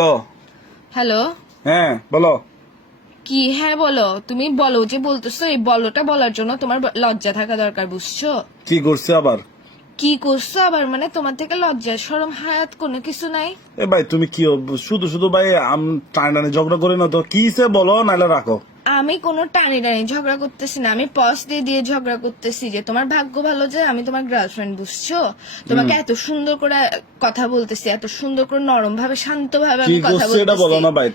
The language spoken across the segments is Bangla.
হ্যালো। হ্যালো। হ্যাঁ বলো। কি হ্যাঁ বলো? তুমি বলো যে বলতেছো, এই বলোটা বলার জন্য তোমার লজ্জা থাকা দরকার, বুঝছো? কি করছে আবার? কি করছো আবার মানে? তোমার থেকে লজ্জা শরম হায়াত কোনো কিছু নাই? এ ভাই তুমি কি শুধু শুধু ভাই টানে ঝগড়া করি না তো, কি সে বলো নাইলে রাখো। আমি কোনো টানি টানি ঝগড়া করতেছি না, আমি পজ দিয়ে দিয়ে ঝগড়া করতেছি যে তোমার ভাগ্য ভালো যে আমি তোমার গার্লফ্রেন্ড, বুঝছো? তোমাকে এত সুন্দর করে কথা বলতেছি, এত সুন্দর করে নরম ভাবে শান্ত ভাবে কি আমি কথা করছে এটা বলো বলতেছি। না ভাই,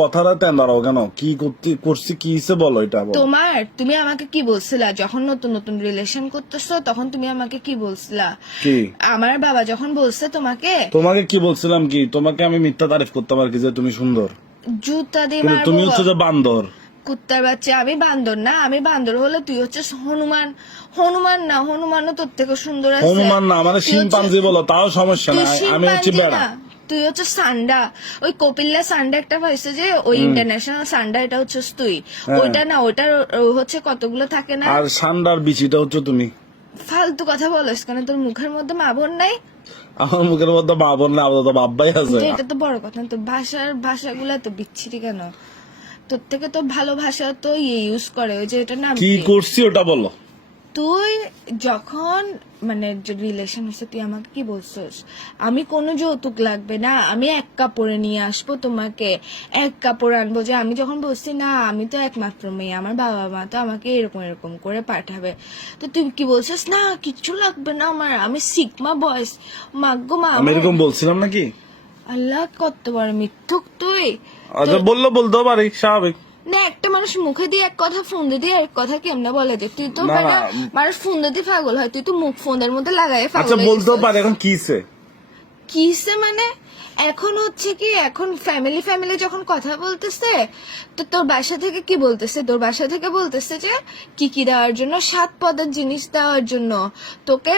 কথাটা তেন দাঁড়াও কেন, কি করছি কি সে বলো এটা বলো। তুমি আমাকে কি বলছিলা যখন নতুন নতুন রিলেশন করতেছো? তখন তুমি আমাকে কি বলছিলা? কি আমার বাবা যখন বলছে তোমাকে তোমাকে কি বলছিলাম, কি তোমাকে আমি মিথ্যা তারিফ করতাম আর কি যে তুমি সুন্দর, জুতা দিয়ে কিন্তু মারবো? তুমি হচ্ছে যে বান্দর। কুত্তার বাচ্চা, আমি বান্দর না। আমি বান্দর হলে তুই হচ্ছিস হনুমান। হনুমান না, হনুমানও তোর থেকে সুন্দর আছে। হনুমান না মানে তুই শিম্পাঞ্জি বলো তাও সমস্যা তুই না, আমি হচ্ছে শিম্পাঞ্জি বেড়া। না, তুই হচ্ছে সান্ডা। ওই কপিল্লা সান্ডা একটা পাইছে যে, ওই ইন্টারন্যাশনাল সান্ডা, এটা হচ্ছিস তুই। হ্যাঁ। ওইটা না, ওইটার হচ্ছে কতগুলো থাকে না। আর সান্ডার বিচিটা হচ্ছে তুমি। ফালতু কথা বলিস কেন? তোর মুখের মধ্যে মা বোন নাই? আমার মুখের মধ্যে মা বোন না, আলাদা বাব্বাই আছে। এটা তো বড় কথা না। তোর ভাষাগুলা তো বিচ্ছিরি কেন? তোর থেকে তো ভালো ভাষা তো ইউজ করে, ওই যে এটা নাম কি কি? করছি ওটা বলো। তুই যখন মানে রিলেশন হচ্ছে, তুই আমাকে কি বলছিস? আমি কোনো যৌতুক লাগবে না, আমি এক কাপড়ে নিয়ে আসবো তোমাকে, এক কাপড় আনবো। যে আমি যখন বলছি না আমি তো একমাত্র মেয়ে, আমার বাবা মা তো আমাকে এরকম এরকম করে পাঠাবে, তো তুই কি বলছিস? না কিচ্ছু লাগবে না আমার, আমি সিগমা বয়স। মাগ্গো মা, আমি এরকম বলছিলাম নাকি? আল্লাহ কত বড় মিথ্যুক তুই। আচ্ছা বলতেও পারি, স্বাভাবিক। না, একটা মানুষ মুখে দিয়ে এক কথা, ফোন দিয়ে এক কথা কেমনে বলে? যে তুই তো না, না। মানুষ ফোন দিয়ে পাগল হয়, তুই তো মুখ ফোনের মধ্যে লাগাই পাগল আচ্ছা হয়ে বলতেও গেছিস। পারি, এখন কিসে? কিসে মানে? এখন হচ্ছে কি, এখন ফ্যামিলি ফ্যামিলি যখন কথা বলতেছে, তো তোর বাসা থেকে কি বলতেছে? তোর বাসা থেকে বলতেছে যে কি কি দেওয়ার জন্য, 7 পদের জিনিস দেওয়ার জন্য, তোকে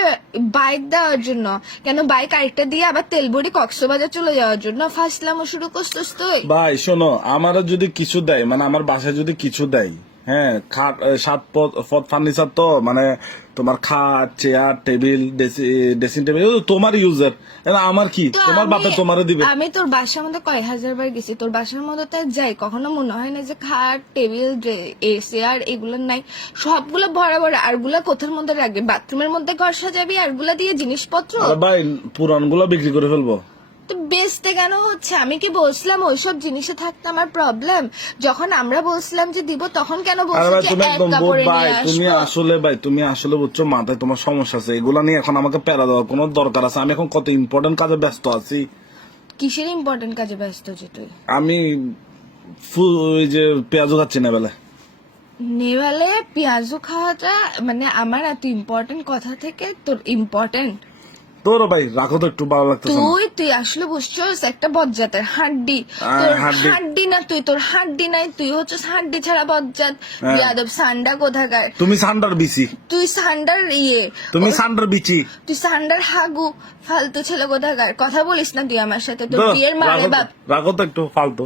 বাইক দেওয়ার জন্য। কেন বাইক আরেকটা দিয়ে আবার তেলবড়ি কক্সবাজার চলে যাওয়ার জন্য ফাসলামও শুরু করছিস তুই? ভাই শোনো, আমারও যদি কিছু দেয়, মানে আমার বাসায় যদি কিছু দেয়, হ্যাঁ, খাট 7 পদ ফার্নিচার, তো মানে তোমার খাট চেয়ার টেবিল ড্রেসিং টেবিল তোমার ইউজার, আমার কি, তো তোমার বাপে তোমারও দিবে। আমি তোর বাসার মধ্যে কয় হাজার বার গেছি, তোর বাসার মধ্যে তো যাই, কখনো মনে হয় না যে খাট টেবিল চেয়ার এগুলো নাই? সবগুলো ভরা ভরা। আরগুলা কোথার মধ্যে রাখবি? বাথরুমের মধ্যে ঘর সাজাবি আরগুলা দিয়ে জিনিসপত্র? আরে ভাই পুরানগুলো বিক্রি করে ফেলবো। তো বেচতে কেন হচ্ছে? আমি কি বলছিলাম ওইসব জিনিসে থাকতে আমার প্রবলেম? যখন আমরা বলছিলাম যে দিব, তখন কেন আরে বলছো ভাই যে তুমি এক একদম কাপড়ে ভাই নিয়ে তুমি আসবো? আসলে ভাই তুমি আসলে বুঝছো, মাথায় তোমার সমস্যা আছে, এগুলা নিয়ে এখন আমাকে প্যারা দেওয়ার কোনো দরকার আছে? আমি এখন কত ইম্পর্টেন্ট কাজে ব্যস্ত আছি। কিসের ইম্পর্টেন্ট কাজে ব্যস্ত যে তুই? আমি ওই যে পেঁয়াজও খাচ্ছি না বেলা। নেওয়ালে পেঁয়াজও খাওয়াটা মানে আমার এত ইম্পর্টেন্ট কথা থেকে তোর ইম্পর্টেন্ট? তোর ভাই রাখো তো, একটু ভালো লাগতেছে না। তুই আসলে বুঝছস একটা বজ্জাতের হাড্ডি। আর তোর হাড্ডি? হাড্ডি না, তোর হাড্ডি নাই, তুই হচ্ছিস হাড্ডি ছাড়া বজ্জাত। বিয়াদব সান্ডা কোথাকার। তুমি সান্ডার বিচি। তুই সান্ডার ইয়ে, তুমি সান্ডার বিচি। তুই সান্ডার হাগু। ফালতু ছেলে কোথাকার। কথা বলিস না তুই আমার সাথে, তোর তো বিয়ের মানে রাখো তো, বাপ। রাখো তো একটু ফালতু।